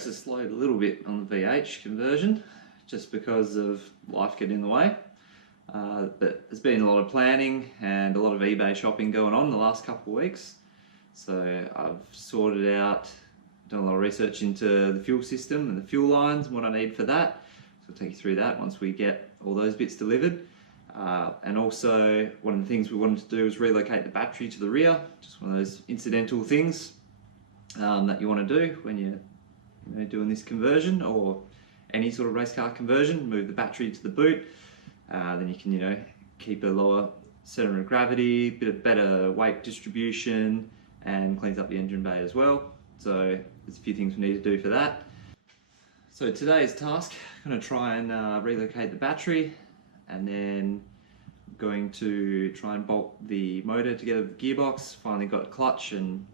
progress has slowed a little bit on the VH conversion, just because of life getting in the way. But there's been a lot of planning and a lot of eBay shopping going on the last couple of weeks. So I've sorted out, done a lot of research into the fuel system and the fuel lines and what I need for that. So I'll take you through that once we get all those bits delivered. And also, one of the things we wanted to do was relocate the battery to the rear. Just one of those incidental things that you want to do when you're doing this conversion or any sort of race car conversion. Move the battery to the boot, then you can keep a lower center of gravity, bit of better weight distribution, and cleans up the engine bay as well. So there's a few things we need to do for that. So today's task, I'm going to try and relocate the battery, and then I'm going to try and bolt the motor together with the gearbox. Finally got clutch and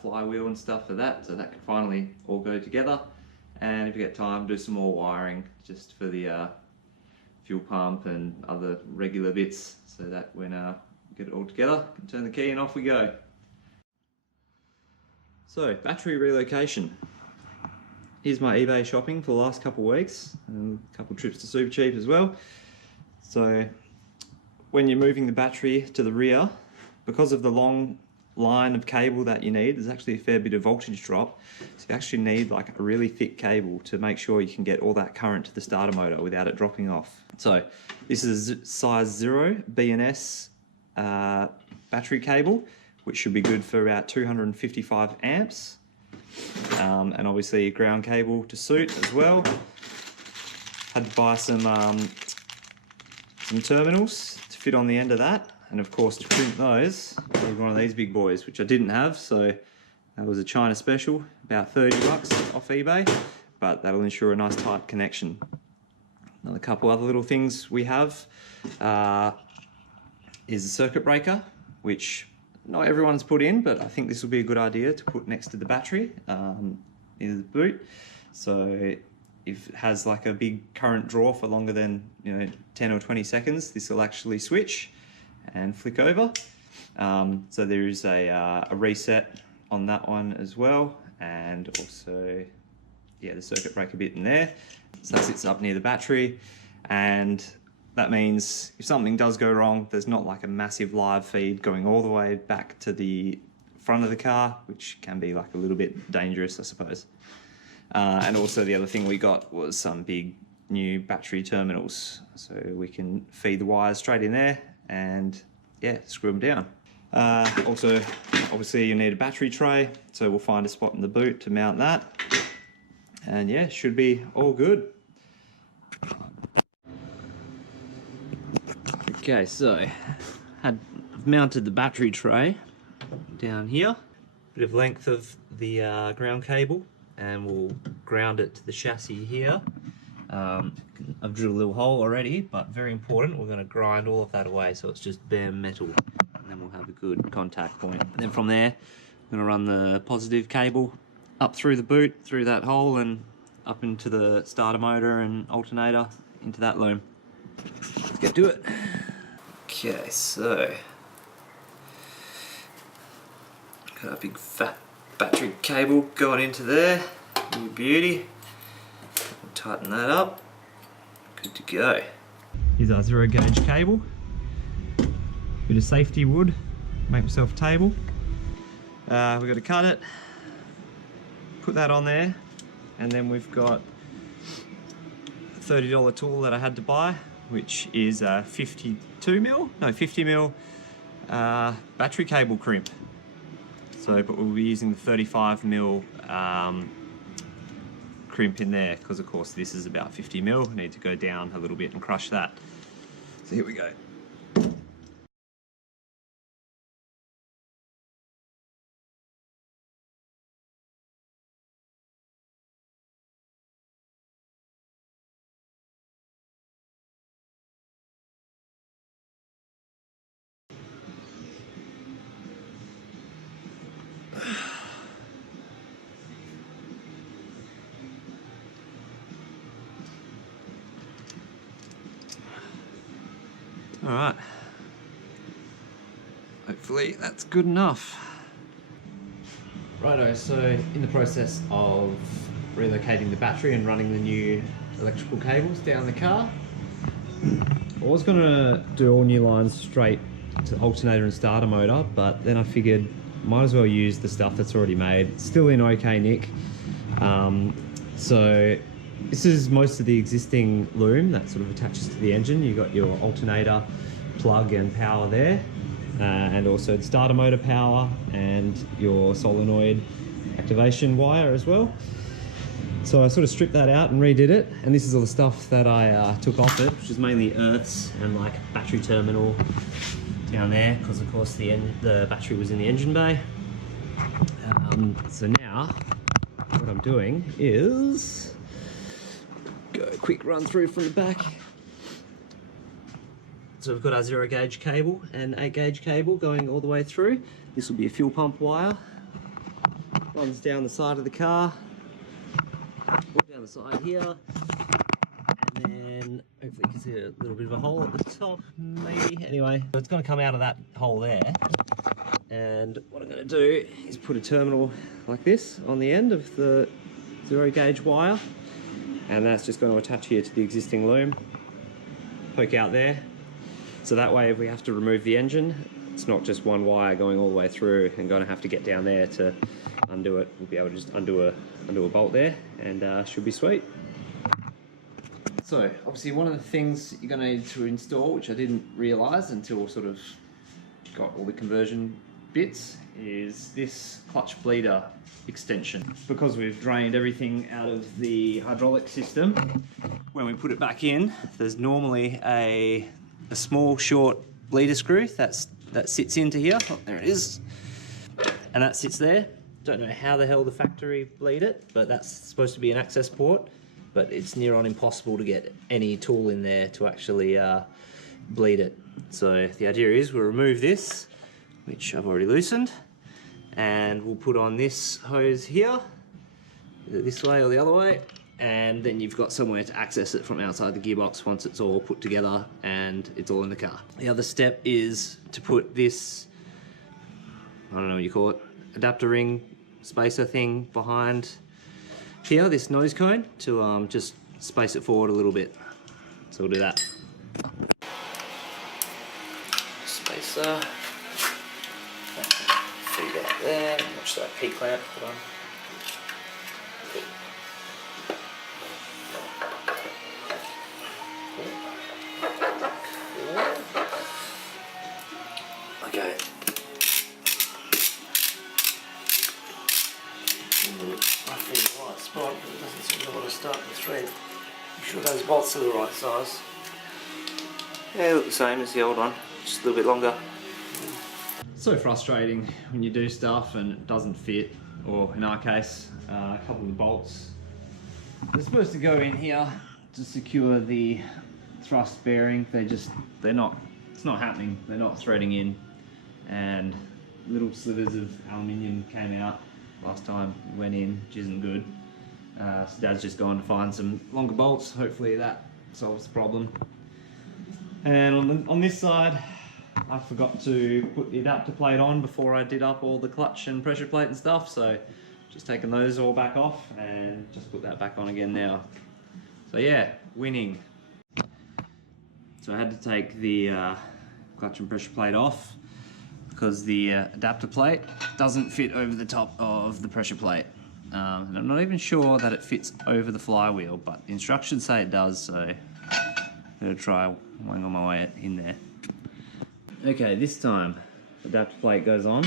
flywheel and stuff for that, so that can finally all go together. And if you get time, do some more wiring just for the fuel pump and other regular bits, so that when we get it all together, can turn the key and off we go. So, battery relocation. Here's my eBay shopping for the last couple of weeks, and a couple of trips to Super Cheap as well. So, when you're moving the battery to the rear, because of the long line of cable that you need, there's actually a fair bit of voltage drop, so you actually need like a really thick cable to make sure you can get all that current to the starter motor without it dropping off. So this is size 0 B&S battery cable, which should be good for about 255 amps, and obviously a ground cable to suit as well. Had to buy some terminals to fit on the end of that. And of course, to print those, I need one of these big boys, which I didn't have, so that was a China special, about 30 bucks off eBay, but that'll ensure a nice tight connection. Another couple other little things we have is a circuit breaker, which not everyone's put in, but I think this will be a good idea to put next to the battery, near the boot. So if it has like a big current draw for longer than 10 or 20 seconds, this will actually switch and flick over. So there is a reset on that one as well, and also the circuit breaker bit in there. So that sits up near the battery, and that means if something does go wrong, there's not like a massive live feed going all the way back to the front of the car, which can be like a little bit dangerous, I suppose. And also the other thing we got was some big new battery terminals, so we can feed the wires straight in there and screw them down. Also, obviously you need a battery tray, so we'll find a spot in the boot to mount that, and should be all good. Okay, so I've mounted the battery tray down here, bit of length of the ground cable, and we'll ground it to the chassis here. I've drilled a little hole already, but very important, we're going to grind all of that away so it's just bare metal, and then we'll have a good contact point. And then from there, I'm going to run the positive cable up through the boot, through that hole, and up into the starter motor and alternator into that loom. Let's get to it. Okay, so got a big fat battery cable going into there, new beauty. Tighten that up, good to go. Here's our 0 gauge cable, bit of safety wood, make myself a table. We've got to cut it, put that on there, and then we've got a $30 tool that I had to buy, which is a 50 mil battery cable crimp. So, but we'll be using the 35 mil crimp in there, because of course this is about 50 mil. I need to go down a little bit and crush that. So here we go. Alright, hopefully that's good enough. Righto, so in the process of relocating the battery and running the new electrical cables down the car. I was going to do all new lines straight to the alternator and starter motor, but then I figured might as well use the stuff that's already made. It's still in okay nick. So this is most of the existing loom that sort of attaches to the engine. You've got your alternator plug and power there, and also the starter motor power and your solenoid activation wire as well. So I sort of stripped that out and redid it, and this is all the stuff that I took off it, which is mainly earths and like battery terminal down there, because of course the battery was in the engine bay. So now what I'm doing is go a quick run through from the back. So we've got our 0 gauge cable and 8 gauge cable going all the way through. This will be a fuel pump wire. Runs down the side of the car, down the side here, and then hopefully you can see a little bit of a hole at the top, maybe. Anyway, so it's going to come out of that hole there, and what I'm going to do is put a terminal like this on the end of the 0 gauge wire, and that's just going to attach here to the existing loom, poke out there, so that way if we have to remove the engine, it's not just one wire going all the way through and going to have to get down there to undo it. We'll be able to just undo a bolt there, and should be sweet. So obviously one of the things you're going to need to install, which I didn't realise until sort of got all the conversion bits, is this clutch bleeder extension. Because we've drained everything out of the hydraulic system, when we put it back in, there's normally a small short bleeder screw that sits into here. Oh, there it is, and that sits there. Don't know how the hell the factory bleed it, but that's supposed to be an access port, but it's near on impossible to get any tool in there to actually bleed it. So the idea is we'll remove this, which I've already loosened, and we'll put on this hose here, either this way or the other way, and then you've got somewhere to access it from outside the gearbox once it's all put together and it's all in the car. The other step is to put this, I don't know what you call it, adapter ring spacer thing behind here, this nose cone, to just space it forward a little bit. So we'll do that. Spacer, feed out there, watch that P-clamp put on. Okay. Roughly the right spot, but it doesn't seem to want to start the thread. I'm sure those bolts are the right size. Yeah, they look the same as the old one, just a little bit longer. So frustrating when you do stuff and it doesn't fit, or in our case, a couple of the bolts. They're supposed to go in here to secure the thrust bearing. It's not happening. They're not threading in, and little slivers of aluminium came out last time we went in, which isn't good. So Dad's just gone to find some longer bolts. Hopefully that solves the problem. And on this side, I forgot to put the adapter plate on before I did up all the clutch and pressure plate and stuff, so just taking those all back off and just put that back on again now. So yeah, winning. So I had to take the clutch and pressure plate off because the adapter plate doesn't fit over the top of the pressure plate. And I'm not even sure that it fits over the flywheel, but the instructions say it does, so I'm gonna try wang on my way in there. Okay, this time the adapter plate goes on.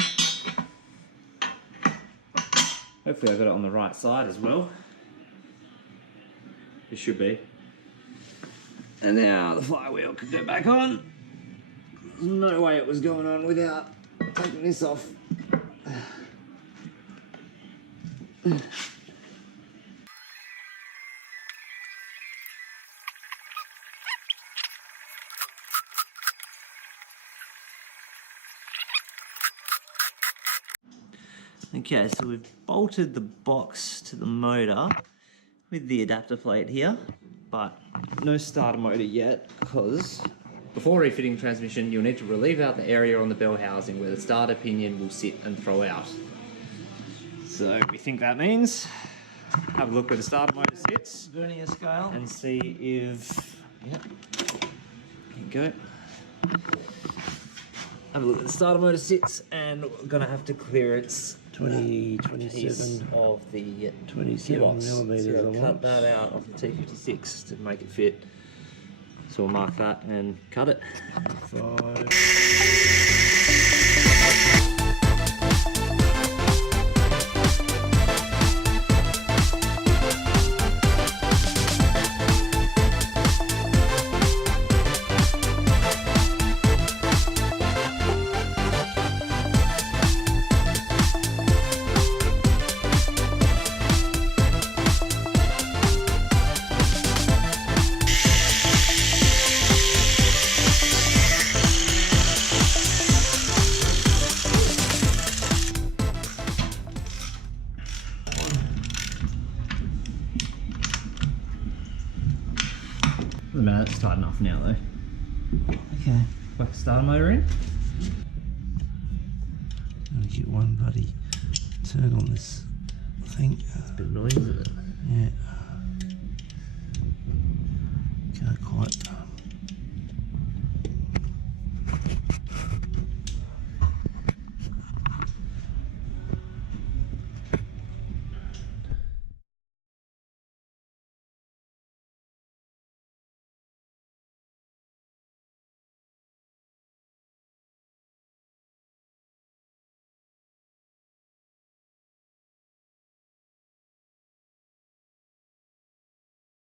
Hopefully I got it on the right side as well. It should be. And now the flywheel could go back on. There's no way it was going on without taking this off. Okay, so we've bolted the box to the motor with the adapter plate here, but no starter motor yet, because before refitting the transmission, you'll need to relieve out the area on the bell housing where the starter pinion will sit and throw out. So we think that means have a look where the starter motor sits Vernier scale. and see if, yep, there you go. Have a look at the starter motor sits, and we're going to have to clear its 27 of the 27 gearbox. millimeters. So we'll cut that out of the T56 to make it fit. So we'll mark that and cut it. 5. The motor's tight enough now though. Okay. Whack the starter motor in. Let me get one bloody turn on this thing. It's a bit noisy, isn't it? Yeah. Can't quite.